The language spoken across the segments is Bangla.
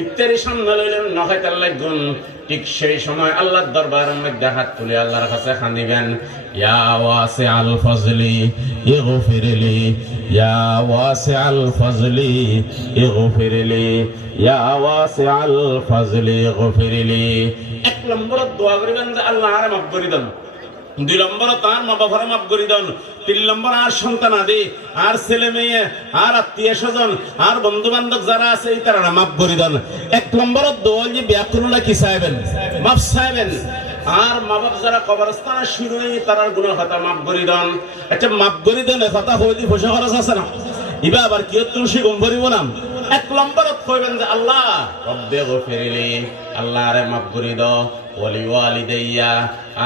ইফতারি সামনে লইলেন নখাইতার লাগুন ঠিক সেই সময় আল্লাহর দরবারের মধ্যে হাত তুলে আল্লাহর কাছে কাঁদিবেন ইয়া ওয়াসিআল ফাজলি ইগফিরলি ইয়া ওয়াসিআল ফাজলি ইগফিরলি ইয়া ওয়াসিআল ফাজলি ইগফিরলি। এক নম্বর দোয়া করিবেন যে আল্লাহ আরে মাফ করে দেন, দুই নম্বর তার মা বাবার মাফ করে দেন, তিন নম্বর আর সন্তান আদি আর ছেলে মেয়ে আর আত্মীয় স্বজন আর বন্ধু বান্ধব যারা আছে তারা মাফ করে দেন। এক নম্বর দোয়া যে ব্যাকুলনা কি চাইবেন, মাফ চাইবেন। আর মা বাপ যারা কবরস্থানে শুরু তার গুনাহ খাতা মাফ করে দেন। আচ্ছা মাফ করে দেন কথা হইলি পয়সা খরচ আছে না, ইবা আবার কি তুলসী গম ভরিব না। এক নম্বরত কইবেন যে আল্লাহ রব্বে গফিরলি, আল্লাহ আরে মাফ করে দাও, ওয়ালি ওয়ালিদাইয়া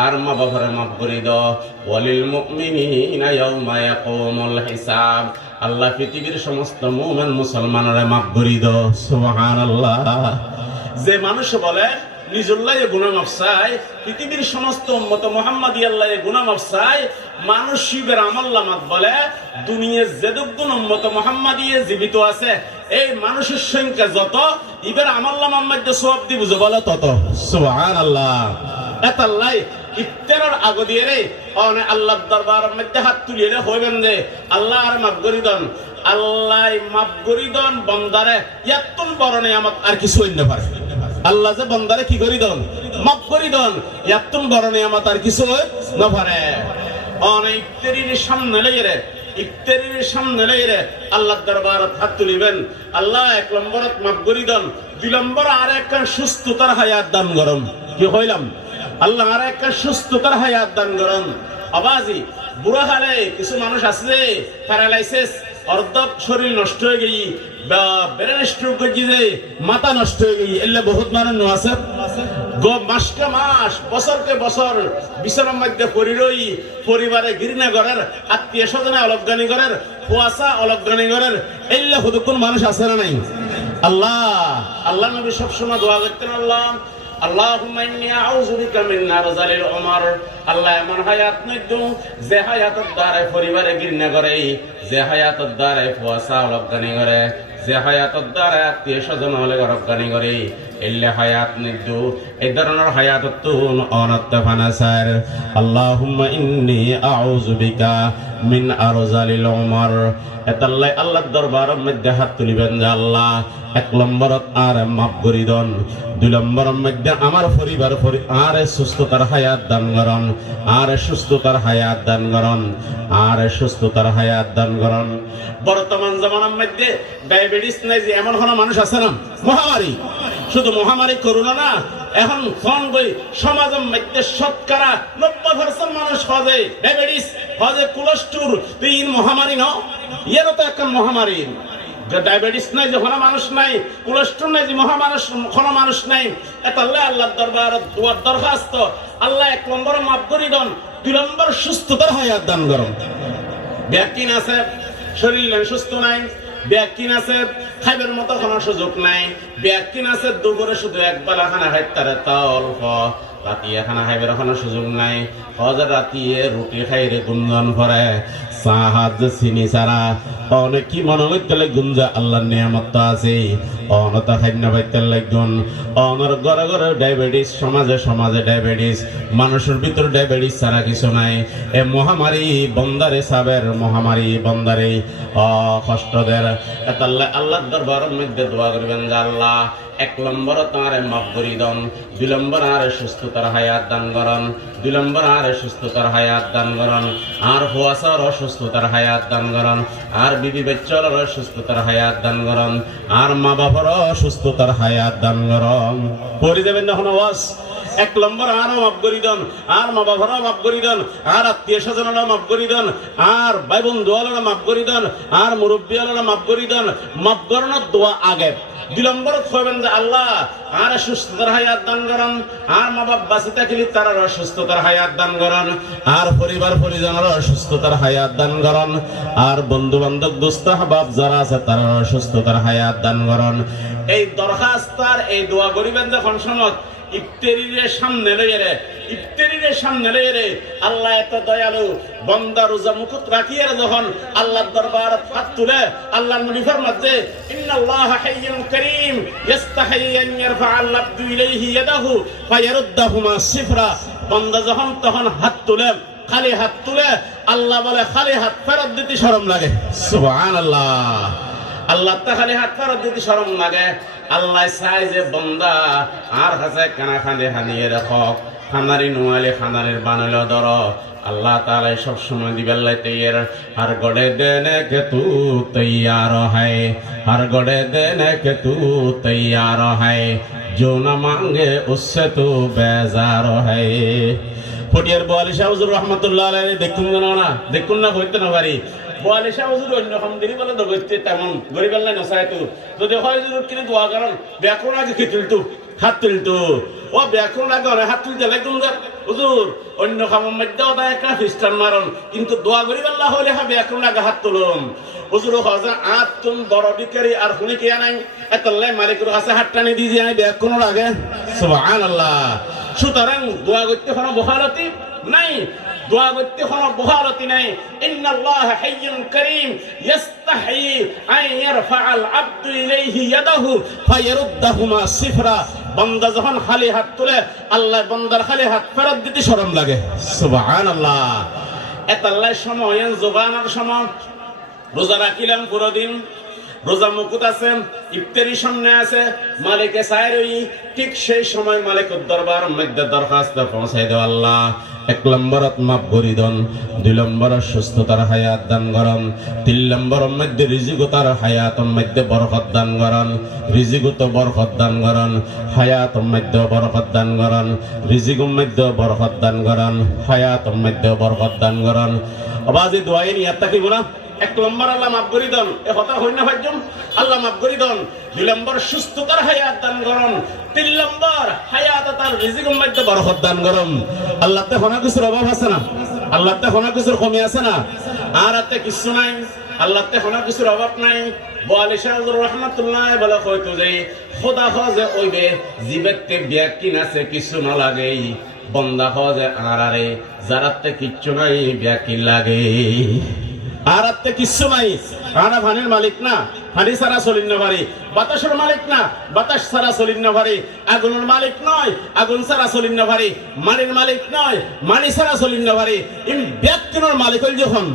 আর মা বাবারে মাফ করে দাও, ওয়ালিল মুমিনিনা ইয়াউমা ইয়াকুমুল হিসাব, আল্লাহ পৃথিবীর সমস্ত মুমিন মুসলমানরে মাফ করে দাও। সুবহানাল্লাহ। যে মানুষ বলে নিজুল্লাহ গুনাহ মাফ চাই, পৃথিবীর সমস্ত উম্মত মুহাম্মাদি আল্লাহ গুনাহ মাফ চাই, মানুষ শিবের আমল নামাত বলে দুনিয়ার যেদুগুণ উম্মত মুহাম্মাদি জীবিত আছে এই মানুষের সংখ্যা যত, ইবের আমল নামার মধ্যে সওয়াব দি বুঝো বলে তত। সুবহানাল্লাহ। এতাল্লাই ইফতারের আগে দিয়ে রে অনে আল্লাহর দরবারের মধ্যে হাত তুলিয়ে রে হইবেন যে আল্লাহ আর মাফ করে দেন, আল্লাহ মাফ করে দেন বন্দারে এতন বড় নিয়ামত আর কিছু হইতে পারে। আল্লাহ যে বন্দারে কি করি দেন, মাফ করি দেন, এতন বড় নিয়ামত আর কিছু না পারে। অনেক ইফতারির সামনে লইয়ে রে, ইফতারির সামনে লইয়ে রে আল্লাহর দরবারে হাত তুলিবেন, আল্লাহ এক নম্বরত মাফ করি দেন, দুই নম্বর আর একটা সুস্থতার হায়াত দান করুন। কি কইলাম? আল্লাহ আর একটা সুস্থতার হায়াত দান করুন। আবাজি বুড়া হালে কিছু মানুষ আছে প্যারালাইসিস, অর্ধক শরীর নষ্ট হয়ে গেই, ব্রেন স্ট্রোক হয়ে মাথা নষ্ট হয়ে গেই, এলে বহুত মানুষ আছে মাসকে মাস বছরকে বছর বিছানার মধ্যে পড়ি রই, পরিবারে ঘৃণা করার, আত্মীয় স্বজনে অলজ্ঞানী করার, কুয়াশা অলজ্ঞানী করার, এলে হুদুকুন মানুষ আছে না নাই? আল্লাহ আল্লাহ নবী সবসময় দোয়া করতেন আল্লাহ আল্লাহুম্মা ইন্নী আউযু বিকা মিন নারজালিল উমর, আল্লাহ এমন হায়াত নইদু যে হায়াতের দ্বারা পরিবারে ঘৃণা করে, যে হায়াতের দ্বারা কুয়াশা অলজ্ঞানী করে, যে হায়াতের দ্বারা আত্মীয় স্বজন হলে অলজ্ঞানী করে, এলে হায়াত নিদু এই ধরনের হায়াত তুন অনত্ত ফানাসার। আল্লাহুম্মা ইন্নী আউযু বিকা মিন আরজালিল উমর। এতাল্লাই আল্লাহর দরবারের মধ্যে হাত তুলিবেন যে আল্লাহ এক নম্বরত আর মাফ করি দেন, দুই নম্বরের মধ্যে আমার পরিবার আর সুস্থতার হায়াত দান করুন, আর সুস্থতার হায়াত দান করুন, আর সুস্থতার হায়াত দান করুন। বর্তমান জামানার মধ্যে ডায়াবেটিস নাই যে এমন কোন মানুষ আছে না? মহামারী, শুধু মহামারী করোনা না, এখন ফোন বই সমাজের মধ্যে শতকরা 90% মানুষ হজে ডায়াবেটিস, হজে কোলেস্ট্রল, তিন মহামারী ন, এরও তো একটা মহামারী। ডায়াবেটিস নাই যে কোনো মানুষ নাই, কোলেস্ট্রল নাই যে মহামানুষ কোনো মানুষ নাই। এতাল্লাহ আল্লাহর দরবারে দুয়ার দরখাস্ত, আল্লাহ এক নম্বর মাফ করে দেন, দুই নম্বর সুস্থতার হায়াত দান করুন। ব্যাকিন আছে শরীর সুস্থ নাই, ব্যাকিন আছে খাইবার মতো কোনো সুযোগ নাই, ব্যাকিন আছে দুপুরে শুধু একবেলা খানা খাই তারা তা অল্প, রাতিয়ে খানা খাইবার কোনো সুযোগ নাই, হজের রাতিয়ে রুটি খাইরে গুঞ্জন করে, সাহায্য চিনি ছাড়া অনেক কি মনে করতে গুঞ্জা আল্লাহর নিয়ামত আছে, অনতা খাদ্য পাইতে লাগুন, অনর ঘরে ঘরে ডায়াবেটিস, সমাজে সমাজে ডায়াবেটিস, মানুষের ভিতর ডায়াবেটিস ছাড়া কিছু নাই। এ মহামারী বন্দারে সাবের মহামারী বন্দারে কষ্ট দেয়। তাহলে আল্লাহর দরবারের মধ্যে দোয়া করবেন যে আল্লাহ এক নম্বর তাঁরে মাফ করি দেন, দুই নম্বর আরে সুস্থতার হায়াত দান করুন, দুই নম্বর আরে সুস্থতার হায়াত দান করুন, আর হুয়াশার অসুস্থতার হায়াত দান করুন, আর বিবি বাচ্চার অসুস্থতার হায়াত দান করুন, আর মা বাবার অসুস্থতার হায়াত দান করুন। পড়ে যাবেন যখন ওয়াজ এক নম্বর আরো মাফ করি দেন, আর মা বাবারও মাফ করি দেন, আর আত্মীয় স্বজনেরা মাফ করি দেন, আর ভাই বন্ধু আলারা মাফ করি দেন, আর মুরব্বী আলারা মাফ করি দেন। মাফ করানোর দোয়া আগে। দুই নম্বর কইবেন যে আল্লাহ আর সুস্থতার হায়াত দান করুন, আর মা বাপ বাঁচে থাকলে তার সুস্থতার হায়াত দান করুন, আর পরিবার পরিজনের সুস্থতার হায়াত দান করুন, আর বন্ধু বান্ধব দোস্ত আহবাব যারা আছে তার সুস্থতার হায়াত দান করুন। এই দরখাস্ত আর এই দোয়া করিবেন যখন সময় ইফতারির সামনে লইয়ে রে, ইফতারির নবীর সামনে রে আল্লাহ এত দয়ালু বান্দা রোজা মুকুট রাখিয়ে যখন আল্লাহর দরবারে হাত তুলে আল্লাহর নবী ফরমাত যে ইন্নাল্লাহা হাইয়ুন কারীম ইস্তাহি আন ইয়ারফা'আল আবদু ইলাইহি ইয়াদাহু ফায়ারুদ্দাহুমা সিফরা বান্দা যখন তখন হাত তুলে খালি হাত তুলে আল্লাহ বলে খালি হাত ফেরত দিতে শরম লাগে সুবহানাল্লাহ আল্লাহ তা খালি হাত ফেরত দিতে শরম লাগে আল্লাহ চাই যে বান্দা আর কাছে কানা খানে হানিয়ে রাখো খানারি নোয়ালে খানারের বানালো ধর আল্লাহ তাআলা সব সময় দিবেল্লাই তৈয়ার हर गड़े देने के तू तैयार है हर गड़े देने के तू तैयार है जो न मांगे उससे तू बेजार है ফটিয়ার বোয়ালি শাহ হুজুর রহমাতুল্লাহ আলাইহি দেখুন না হইতে না পারি বোয়ালি শাহ হুজুর অন্য খামদিরি বলে দগতে তেমন গরিব আল্লাহ নসাইতু যদি হয় হুজুর কিনে দোয়া করেন ব্যাকরণ আগে কি তুলতু হাত তুলতু ও ব্যাকরণ আগে হাত তুলতে লাগুন হুজুর অন্য খামের মধ্যেও দেয় একটা খ্রিস্টান মারণ কিন্তু দোয়া গরিব আল্লাহ হলে হ্যাঁ ব্যাকরণ আগে হাত তুলুন হুজুর হজা আত তুম বড় বিকারি আর হুনি কে নাই এতলাই মালিকের কাছে হাত টানি দিয়ে যায় ব্যাকরণ আগে সুবহানাল্লাহ সুতরাং দোয়া করতে কোনো বহালতি নাই দোয়া করতে কোনো বহালতি নাই ইন্নাল্লাহা হাইয়ুন কারীম ইস্তাহি আন ইয়ারফা'আল আবদু ইলাইহি ইয়াদাহু ফায়ারুদ্দাহুমা সিফরা বান্দা যখন খালি হাত তুলে আল্লাহ বান্দার খালি হাত ফেরত দিতে শরম লাগে সুবহানাল্লাহ এতাল্লাহ সময় জবানের সময় রোজা রাখিলাম পুরো দিন রোজা মুকুত আছে ইফতারি সামনে আছে মালিকে চাই ঠিক সেই সময় মালিকের দরবার মধ্যে দরখাস্ত পৌঁছাই দেও আল্লাহ এক নম্বরত মাপ গরিদন দুই নম্বরত সুস্থতার হায়াত দান করন তিন নম্বরের মধ্যে রিজিকতার হায়াতের মধ্যে বরকত দান করন রিজিকত বরকত দান করন হায়াতের মধ্যে বরকত দান করন রিজিকের মধ্যে বরকত দান করন হায়াতের মধ্যে বরকত দান করন আবাজি দোয়াই নিয়াত থাকিব না এক নম্বর আল্লাহ মাফ করি দেন এ কথা হই না ভাইজন আল্লাহ মাফ করি দেন দুই নম্বর সুস্থতার হায়াত দান করুন তিন নম্বর হায়াত তার রিজিকের মধ্যে বরকত দান করুন আল্লাহতে কোনো কিছুর অভাব আছে না আল্লাহতে কোনো কিছুর কমি আছে না আর আতে কিছু নাই আল্লাহতে কোনো কিছুর অভাব নাই বোয়ালি শাহ হুজুর রাহমাতুল্লাহ বলে কইতো যে খোদা খোঁজে ওইবে জীবেতে ব্যাকিন আছে কিছু না লাগেই বন্দা খোঁজে আরে যারাতে কিচ্ছু নাই ব্যাকিন লাগে আর আত্মে কিচ্ছু নাই আনা ভানের মালিক না ভানি সারা চলিন না পারি বাতাসের মালিক না বাতাস সারা চলিন না পারি আগুনের মালিক নয় আগুন সারা চলিন না পারি মানির মালিক নয় মানি সারা চলিন না পারি ইন ব্যক্তির মালিক হল যখন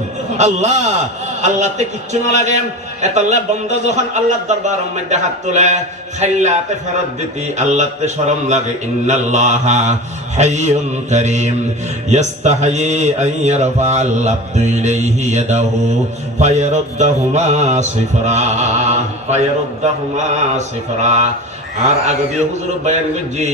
আল্লাহ আল্লাহতে কিচ্ছু না লাগে এতাল্লাহ বন্ধ যখন আল্লাহর দরবারের মধ্যে হাত তোলে খাইলাতে ফেরত দিতি আল্লাহতে শরম লাগে ইন্নাল্লাহা হাইয়ুন কারীম ইস্তাহি আন ইয়ারফা'আল আবদু ইলাইহি ইয়াদাহু ফায়ারুদ্দাহুমা সিফরা আর আগে দিয়ে হুজুর বয়ান করছি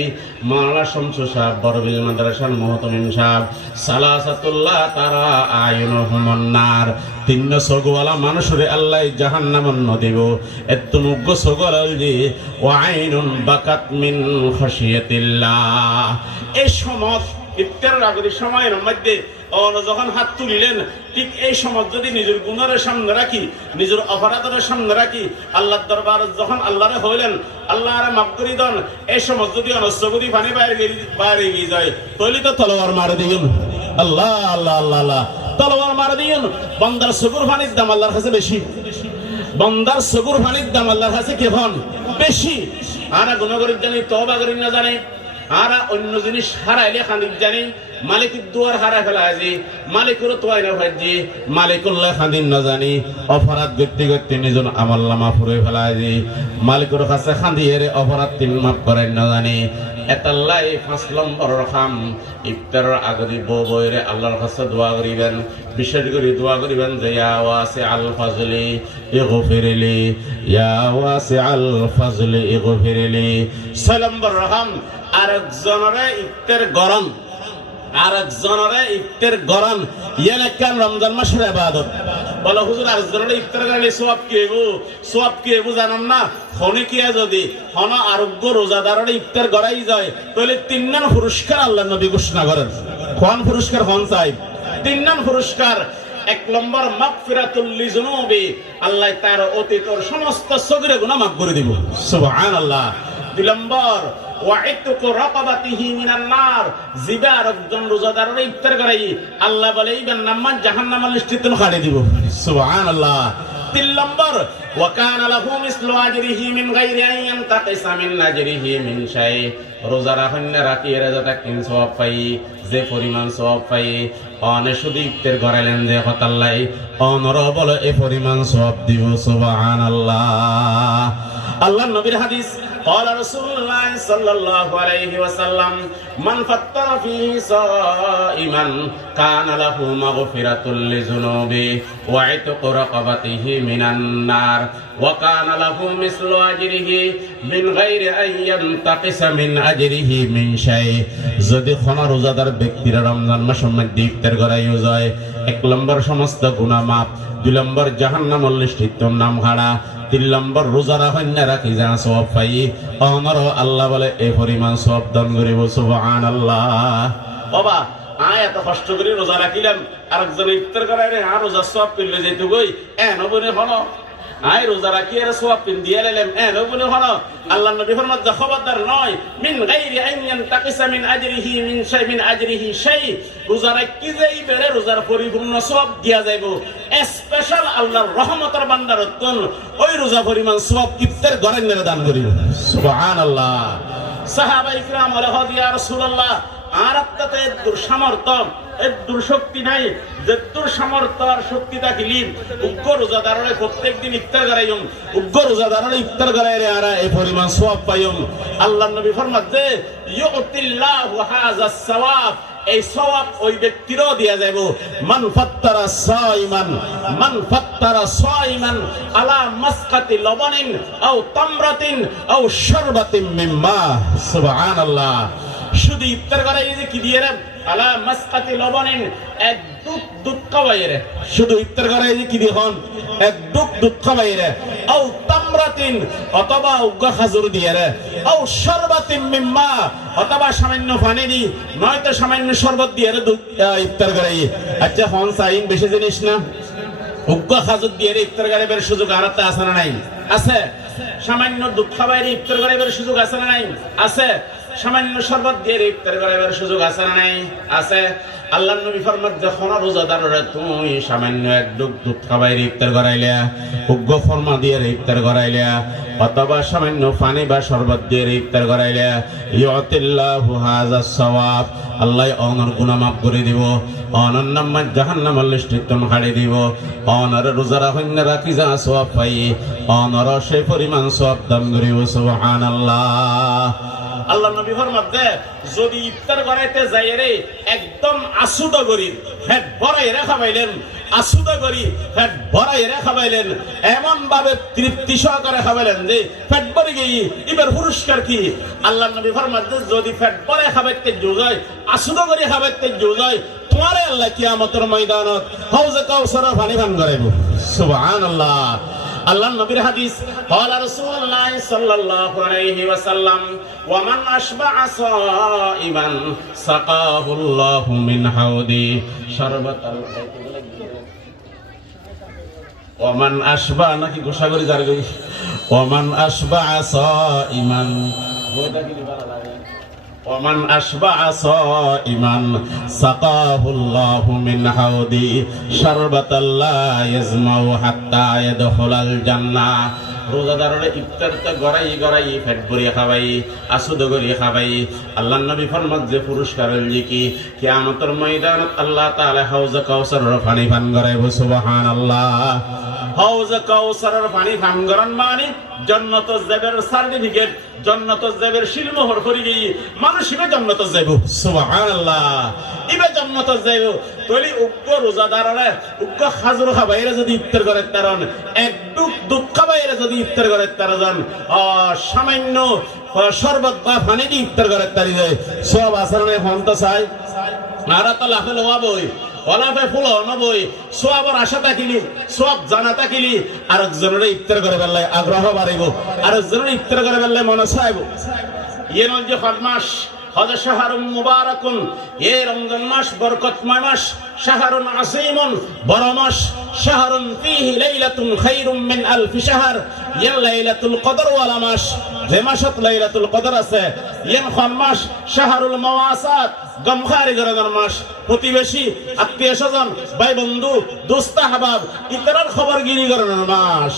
মাওলানা শামসু সাহেব বরবিল মাদ্রাসার মুহতামিম সাহেব সালাসাতুল্লাহ তারা আয়ুনুহুমুন নার তিন সগওয়ালা মানুষরে আল্লাহ জাহান্নামন দিব এত মুগ্গ সগওয়াল যে ওয়া আইনুন বাকাত মিন খাশিয়াতিল্লাহ এই সময় ইফতারের আগের সময়ের মধ্যে যখন হাত তুলিলেন ঠিক এই সময় যদি নিজের গুণের সামনে রাখি নিজের অপরাধের সামনে রাখি আল্লাহর দরবার যখন আল্লাহরে হইলেন আল্লাহরে মাফ করি দেন এই সময় যদি অনস্তগুদি পানি বাইরে গিয়ে যায় তাহলে তো তলোয়ার মারে দিন আল্লাহ আল্লাহ আল্লাহ আল্লাহ তলোয়ার মারে দিন বান্দার সগুর পানির দাম আল্লাহর কাছে বেশি বান্দার সগুর পানির দাম আল্লাহর কাছে কেমন বেশি আর গুণগরিব জানি তওবা করি না জানে আর অন্য জিনিস হারাইলে খানিক জানি মালিকের দুয়ার হারা ফেলা আজি মালিকেরও তোয়াই না ভাজি মালিকুল্লাহ খাদিন না জানি অপরাধ গতি গতি নিজন আমল নামা ফুরে ফেলা আজি মালিকের কাছে খান্দিয়ে অপরাধ তিন মাফ করেন না জানি এতাল্লাই 5 নম্বর রকম ইফতারের আগে বউ বইরে আল্লাহর কাছে দোয়া করিবেন বিশেষ করে দোয়া করিবেন যে ইয়া ওয়াসিআল ফাজলি ইগফিরলি ইয়া ওয়াসিআল ফাজলি ইগফিরলি 6 নম্বর রকম আরেকজনরে ইফতার গরম আরেকজনরে ইফতার গরম ইয়ানে কেন রমজান মাসের ইবাদত বলে হুজুর আরেকজনরে ইফতার করলে সওয়াব কি এবু জানেন না হনে কি যদি হন আরোগ্য রোজাদাররে ইফতার গড়াই যায় তাহলে 3 নং পুরস্কার আল্লাহর নবী ঘোষণা করেন কোন পুরস্কার হন চাই 3 নং পুরস্কার 1 নম্বর মাগফিরাতুল লিযুনুবি আল্লাহ তার অতীতের সমস্ত সগীরা গুনাহ মাফ করে দিব সুবহানাল্লাহ 2 নম্বর ওয়া ইতকু রাকাবাতিহি মিনান নার জিবার একজন রোজাদারের ইফতার করাই আল্লাহ বলে ইবেন নামাজ জাহান্নামের লিস্টিতে খাড়ি দিব সুবহানাল্লাহ 3 নম্বর ওয়া কানা লাহু মিসলু আজরিহি মিন গায়রি আন ইয়ানতাকিসা মিন আজরিহি মিন শাই রোজা রাখেন না রাখি এরা যত কিন সওয়াব পাই যে পরিমাণ সওয়াব পাই অনে শুধু ইফতার করাইলেন যে হতাল্লাই অনর বলে এই পরিমাণ সওয়াব দিব সুবহানাল্লাহ আল্লাহর নবীর হাদিস قال رسول الله صلى الله عليه وسلم من فطر فيه صائما كان له مغفرة لذنوبه وعتق رقبته من النار وكان له مثل أجره من غير أن ينتقص من أجره من شيء যদি কোন রোজাদার ব্যক্তিরা রমজান মাসের মধ্যে ইফতার করাইও যায় 1 নম্বর সমস্ত গুনাহ মাফ 2 নম্বর জাহান্নামের লিস্টিতে নাম হারা 3 নম্বর রোজা রাখেন না রাখি যা সওয়াব পাই আমার আল্লাহ বলে এই পরিমাণ সওয়াব দান করিব সুবহানাল্লাহ বাবা আয় এত কষ্ট করে রোজা রাখিলাম আরেকজন ইফতার করায় রে আর রোজা সওয়াব পেলে যেতে কই নবনে হলো আয় রোজা রাখি আর সওয়াব পেন দিয়া লাইলাম নবনে হলো আল্লাহ নবী ফরমাত খবরদার নয় মিন গায়রি আন ইয়ানতাকিসা মিন আজরিহি মিন আজরিহি শাই রোজা রাখি যাই বেরে রোজার পরিপূর্ণ সওয়াব দিয়া যাইব স্পেশাল আল্লাহর রহমতের বান্দারতন ওই রোজা পরিমাণ সওয়াব ইফতার করেন না দান করিব সুবহানাল্লাহ সাহাবায়ে কিরাম বলে ইয়া রাসূলুল্লাহ আর আপনাতে দুঃসামর্থ্য এর দুর্শক্তি নাই যে তোর সামর্থ্য আর শক্তি থাকিলি উগ্র রোজাদারের প্রত্যেকদিন ইফতার করাইম উগ্র রোজাদারের ইফতার করাই রে আর এই পরিমাণ সওয়াব পাইম আল্লাহর নবী ফরমাত যে ইউতিল্লাহু হাযাস সওয়াব এই সওয়াব ওই ব্যক্তিরও দিয়া যাইব মান ফাত্তারা সাইমান আলা মাসকাতি লবনিন আও তামরাতিন আও শারবাতিন মিম্মা সুবহানাল্লাহ শুধু ইফতার করাই যে কি দিয়ে রে আলা মাসকাতি লবনিন এক দুধ খাওয়াই রে শুধু ইফতার করাই যে কি দিখন এক দুধ খাওয়াই রে আও তামরাতিন অথবা উগ্র খাজুর দিয়ে রে আও শারবাতিন মিম্মা অথবা সামান্য পানি দি নয়তো সামান্য শরবত দিয়ে রে ইফতার করাই আচ্ছা হন সাইন বেশি জিনিস না উগ্র খাজুর দিয়ে রে ইফতার করাইবার সুযোগ আর আছে না নাই আছে সামান্য দুধ খাওয়াই রে ইফতার করাইবার সুযোগ আছে না নাই আছে সামান্য শরবত দিয়ে ইফতার করাইবার সুযোগ আছে না নাই আছে আল্লাহর নবী ফরমাত যখন রোজাদাররা তুমি সামান্য এক দুধ খাওয়াই ইফতার করাইলা উগ্র ফরমা দিয়ে ইফতার করাইলা অথবা সামান্য পানি বা শরবত দিয়ে ইফতার করাইলা ইউতিল্লাহু হাযাস সওয়াব আল্লাহ অনর গুনাহ মাফ করে দিব অনর নামাজ জাহান্নামের লিস্টিতে খাড়ি দিব অনর রোজা রাখেন না রাখি যা সওয়াব পাই অনর সেই পরিমাণ সওয়াব দান করিব সুবহানাল্লাহ আল্লাহ নবী ফরমাত যদি ইফতার করাইতে যাই রে একদম আসুদ করি পেট ভরাই রে খাওয়াইলেন আসুদ করি পেট ভরাই রে খাওয়াইলেন এমন ভাবে তৃপ্তি সহকারে খাওয়াইলেন যে পেট ভরে গই এবার পুরস্কার কি আল্লাহ নবী ফরমাত যদি পেট ভরে খাওয়াইতে যোগায় আসুদ করি খাওয়াইতে যোগায় তোমারে আল্লাহ কিয়ামতের ময়দানত হাউজে কাউসারের পানি পান করাইব সুবহানাল্লাহ আল্লাহর নবীর হাদিস قال رسول الله صلى الله عليه وسلم ومن اشبع صائما سقاه الله من حوضه شربة ومن اشبع নাকি গোসা করে যার গই ومن اشبع صائما ومن أشبع صائما سقاه الله من حوضه شربة لا يظمأ حتى يدخل الجنة রোজাদারের ইফতারটা গড়াই পেট ভরিয়ে খাওয়াই আসুদ করিয়ে খাওয়াই আল্লাহর নবী ফরমাত যে পুরস্কার হইল কি কিয়ামতের ময়দানত আল্লাহ তাআলা হাউজে কাউসারের পানি পান করাইব সুবহানাল্লাহ হাউজে কাউসারের পানি পান করান মানে জান্নাত যাবের সার্টিফিকেট জান্নাত যাবের শিলমোহর করি গই মানুষ ইবে জান্নাত যাইব সুবহানাল্লাহ ইবে জান্নাত যাইব তলি উগ্র রোজাদাররা উগ্র খাজুর খাবাইরা যদি ইফতার করে তারন এক দুধ খাবাইরা যদি ইফতার করে তারজন সামান্য শরবত বা পানি দিয়ে ইফতার করে তারি যায় সব আসরণে ফন্ত চাই আর তো লাফে লোয়া বই ওলাফে ফুল নবই সবার আশা থাকিলি সব জানা থাকিলি আরেকজনের ইফতার করে বেলায় আগ্রহ বাড়িব আরেকজনের ইফতার করে বেলায় মনে চাইব ইয়ে নয় যে হযা শাহরুম মুবারাকুন, এই রমজান মাস বরকতময় মাস, শাহরুন আসীমুন, বড় মাস, শাহরুন ফীহি লাইলাতুন খায়রুম মিন আলফি শাহর, ইয়া লাইলাতুল কদর ওয়ালা মাস, যে মাসত লাইলাতুল কদর আছে, ইয়া খান মাস, শাহরুল মাওয়াসাত, গমখারি গরনের মাস, প্রতিবেশী আত্মীয় স্বজন ভাই বন্ধু দোস্ত আহবাব ইতরার খবরগিরি গরনের মাস।